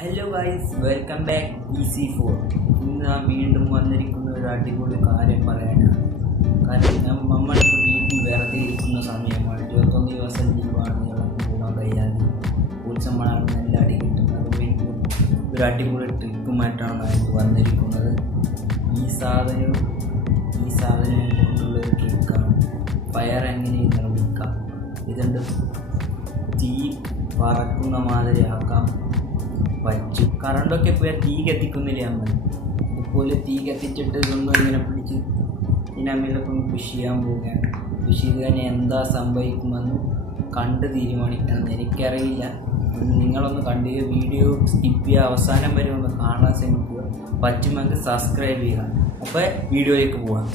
Hello guys, welcome back EC4. ഇന്ന് ഞാൻ വീണ്ടും വന്നിരിക്കുന്ന ഒരു അടിപൊളി കാര്യം പറയാനാണ്. കാരണം നമ്മളിപ്പോൾ വീട്ടിൽ വെറുതെ ഇരിക്കുന്ന സമയമാണ്. 21 ദിവസം ലീവാണ്, പോകാൻ കഴിയാതെ ഉത്സവമാണ് നല്ല അടി കിട്ടുന്നത്. വീണ്ടും ഒരു അടിപൊളി ട്രിപ്പുമായിട്ടാണ് ഞാൻ വന്നിരിക്കുന്നത്. ഈ സാധനവും കൊണ്ടുള്ളൊരു ട്രിക്കാണ്. ഫയർ എങ്ങനെ നിർമ്മിക്കാം, ഇതുണ്ട് തീ പറക്കുന്ന മാതിരി ആക്കാം പറ്റും. കറണ്ടൊക്കെ പോയാൽ തീ കത്തിക്കുന്നില്ല നമ്മൾ. ഇതുപോലെ തീ കത്തിച്ചിട്ട് ഇതൊന്നും ഇങ്ങനെ പിടിച്ച് ഇതിനമ്മയിലൊക്കെ ഒന്ന് പുഷ് ചെയ്യാൻ പോവുകയാണ്. പുഷ് ചെയ്ത് തന്നെ എന്താ സംഭവിക്കുമെന്ന് കണ്ട് തീരുമാനിക്കണം. എനിക്കറിയില്ല, നിങ്ങളൊന്ന് കണ്ട് വീഡിയോ സ്കിപ്പ് ചെയ്യുക, അവസാനം വരെ ഒന്ന് കാണാൻ ശ്രമിക്കുക. പറ്റുമെങ്കിൽ സബ്സ്ക്രൈബ് ചെയ്യുക. അപ്പോൾ വീഡിയോയിലേക്ക് പോകാം.